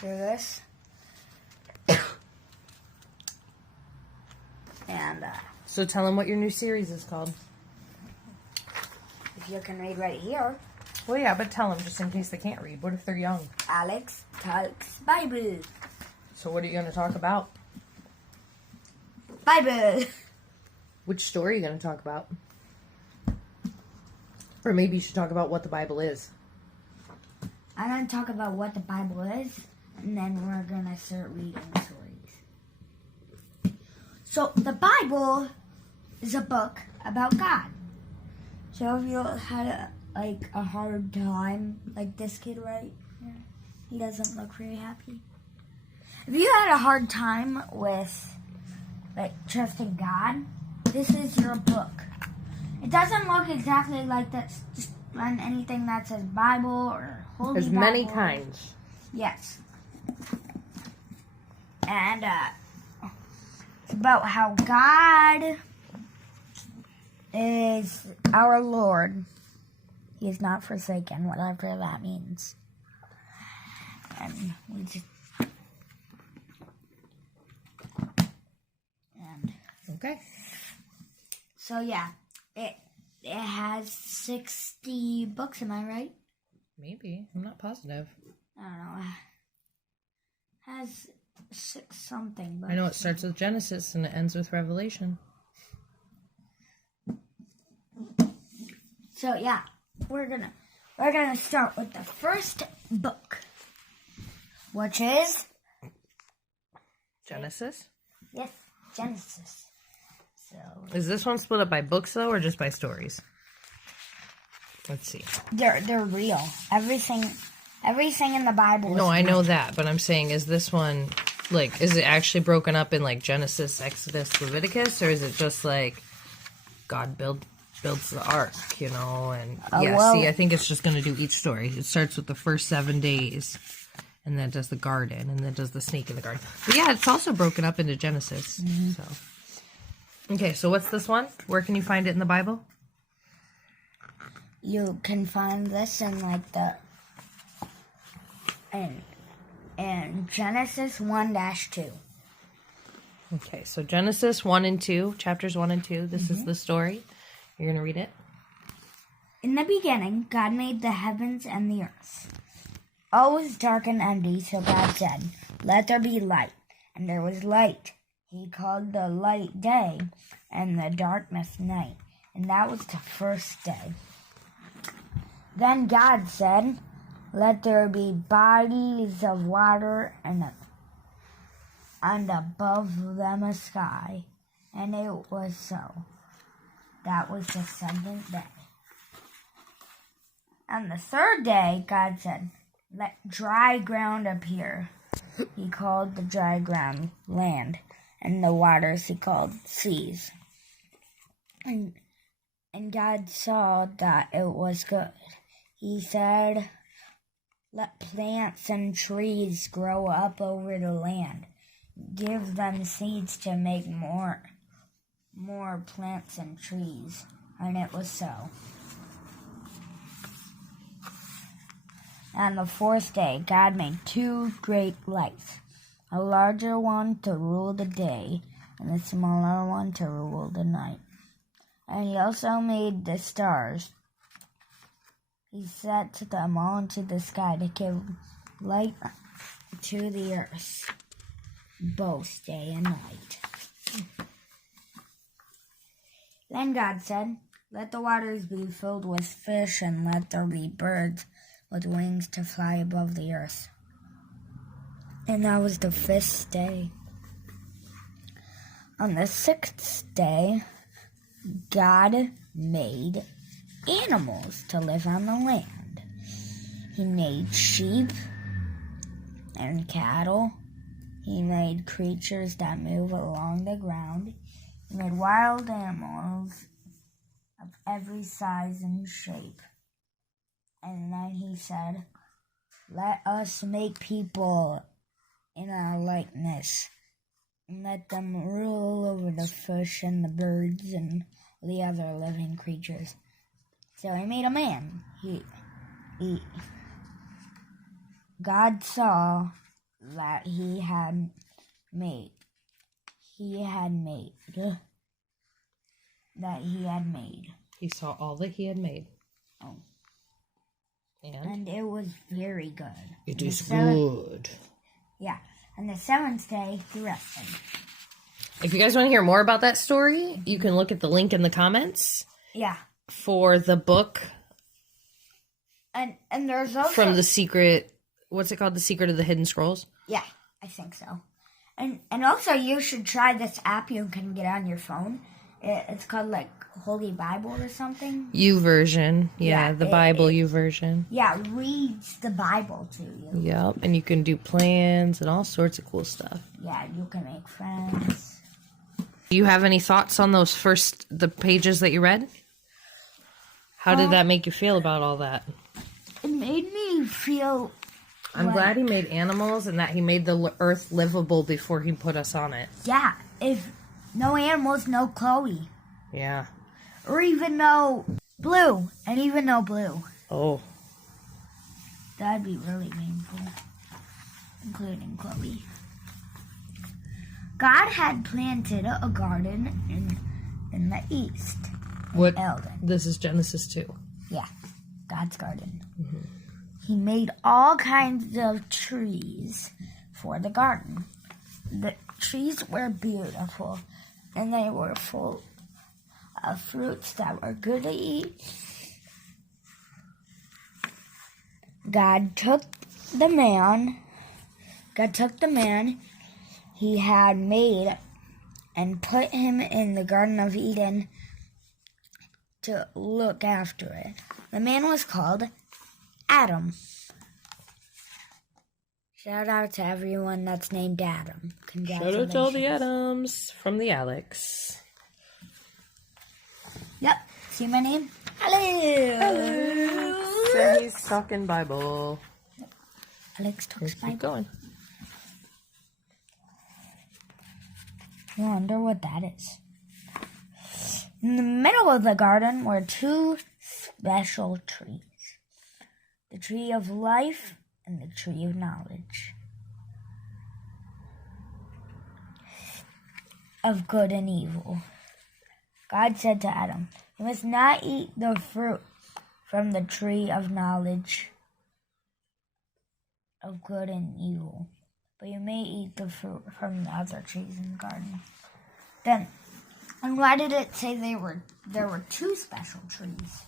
Hear this? And, So tell them what your new series is called. if you can read right here, Well, yeah, but tell them just in case they can't read. What if they're young? Alex Talkx Bible. So what are you going to talk about? Bible. Which story are you going to talk about? Or maybe you should talk about what the Bible is. I'm going to talk about what the Bible is, and then we're going to start reading stories. So, the Bible is a book about God. So, if you had a hard time, like this kid right here, he doesn't look very happy. If you had a hard time with, trusting God, this is your book. It doesn't look exactly like this. Just run anything that says Bible or Holy There's Bible. many kinds. Yes. And it's about how God is our Lord. He is not forsaken, whatever that means. And we just... And Okay. so, yeah. It has 60 books, am I right? Maybe. I'm not positive. I don't know. It has 6 something books. I know it starts with Genesis and it ends with Revelation. So yeah, we're gonna start with the first book, which is Genesis? yes, Genesis. So Is this one split up by books, though, or just by stories? Let's see. they're real. Everything in the Bible. No, is I know real. that, but I'm saying, is this one, is it actually broken up in, Genesis, Exodus, Leviticus, or is it just, God builds the ark, and, I think it's just going to do each story. It starts with the first 7 days, and then does the garden, and then does the snake in the garden. But yeah, it's also broken up into Genesis, so. Okay, so what's this one? Where can you find it in the Bible? You can find this in in Genesis 1-2. Okay, so Genesis 1 and 2, chapters 1 and 2. This is the story. You're going to read it? In the beginning, God made the heavens and the earth. All was dark and empty, so God said, "Let there be light." And there was light. He called the light day, and the darkness night. And that was the first day. Then God said, "Let there be bodies of water and above them a sky." And it was so. That was the 7th day. On the 3rd day, God said, "Let dry ground appear." He called the dry ground land, and the waters he called seas. And God saw that it was good. He said, "Let plants and trees grow up over the land. Give them seeds to make more plants and trees." And it was so. On the 4th day, God made 2 great lights, a larger one to rule the day, and a smaller one to rule the night. And he also made the stars. He set them all into the sky to give light to the earth, both day and night. Then God said, "Let the waters be filled with fish, and let there be birds with wings to fly above the earth." And that was the 5th day. On the 6th day, God made animals to live on the land. He made sheep and cattle. He made creatures that move along the ground. He made wild animals of every size and shape. And then he said, "Let us make people in our likeness, and let them rule over the fish and the birds and the other living creatures." So he made a man. God saw that he had made. He saw all that he had made. Oh. And it was very good. It is good. Yeah. And the seventh day, he rested. If you guys want to hear more about that story, you can look at the link in the comments. Yeah. For the book. And there's also... From the secret... What's it called? The Secret of the Hidden Scrolls? Yeah, I think so. And also, you should try this app you can get on your phone. It's called, like, Holy Bible or something. YouVersion. Yeah, the Bible YouVersion. Yeah, it reads the Bible to you. Yep, and you can do plans and all sorts of cool stuff. Yeah, you can make friends. Do you have any thoughts on the pages that you read? How did that make you feel about all that? It made me feel... I'm glad he made animals and that he made the earth livable before he put us on it. Yeah, if no animals, no Chloe. Yeah. Or even no Blue, and even no Blue. Oh. That'd be really painful, including Chloe. God had planted a garden in the east. What? Elden. This is Genesis 2. Yeah, God's garden. Mm-hmm. He made all kinds of trees for the garden. The trees were beautiful, and they were full of fruits that were good to eat. God took the man he had made and put him in the Garden of Eden to look after it. The man was called Adam. Shout out to everyone that's named Adam. Congratulations. Shout out to all the Adams from the Alex. Yep. See my name? Hello. Alex. So he's talking Bible. Yep. Alex talks Bible. Keep going. I wonder what that is. In the middle of the garden were two special trees. The tree of life and the tree of knowledge. Of good and evil. God said to Adam, "You must not eat the fruit from the tree of knowledge of good and evil, but you may eat the fruit from the other trees in the garden." Then, and why did it say there were two special trees?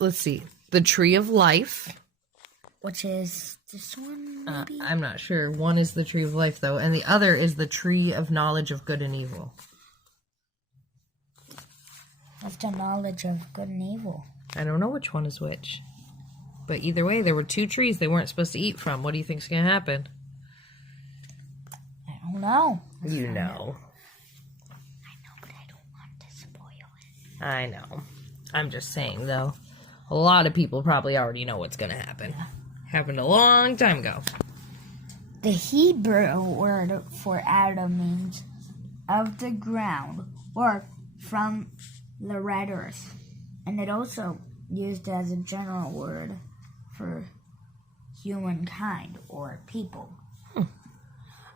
Let's see, the tree of life. Which is this one, maybe? I'm not sure. One is the tree of life, though, and the other is the tree of knowledge of good and evil. What's the knowledge of good and evil? I don't know which one is which. But either way, there were two trees they weren't supposed to eat from. What do you think's going to happen? I don't know. You know. I know, but I don't want to spoil it. I know. I'm just saying, though. A lot of people probably already know what's going to happen. Yeah. Happened a long time ago. The Hebrew word for Adam means of the ground or from the red earth. And it also used as a general word for humankind or people.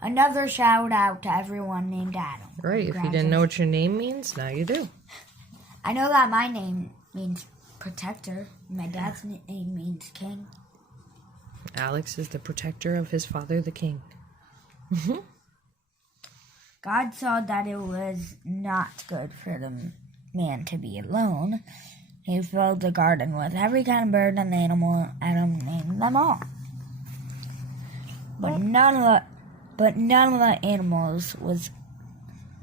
Another shout out to everyone named Adam. Right, if you didn't know what your name means, now you do. I know that my name means protector. My dad's name means king. Alex is the protector of his father, the king. God saw that it was not good for the man to be alone. He filled the garden with every kind of bird and animal. Adam named them all. But none of the animals was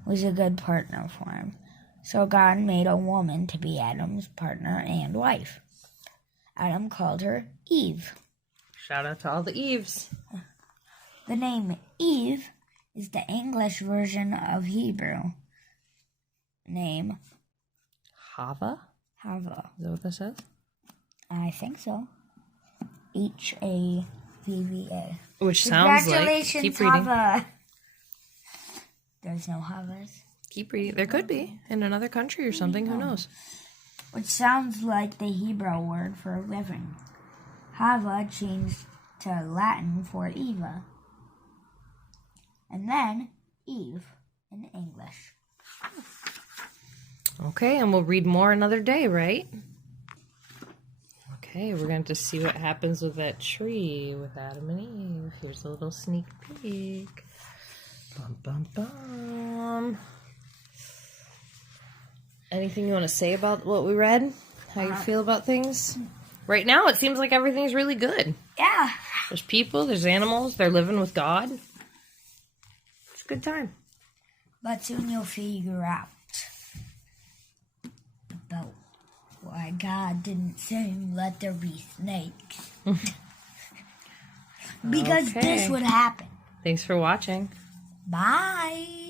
a good partner for him. So God made a woman to be Adam's partner and wife. Adam called her Eve. Shout out to all the Eves. The name Eve is the English version of Hebrew name Hava? Hava. Is that what that says? I think so. Havva. Which sounds like... Keep reading. Hava. There's no Havas. Keep reading. There could be. In another country or something. Who knows? Which sounds like the Hebrew word for living. Hava changed to Latin for Eva. And then Eve in English. Okay, and we'll read more another day, right? Okay, we're going to see what happens with that tree with Adam and Eve. Here's a little sneak peek. Bum, bum, bum. Anything you want to say about what we read? How you feel about things? Right now, it seems like everything's really good. Yeah. There's people, there's animals, they're living with God. It's a good time. But soon you'll figure out about why God didn't say, let there be snakes. Because this would happen. Thanks for watching. Bye.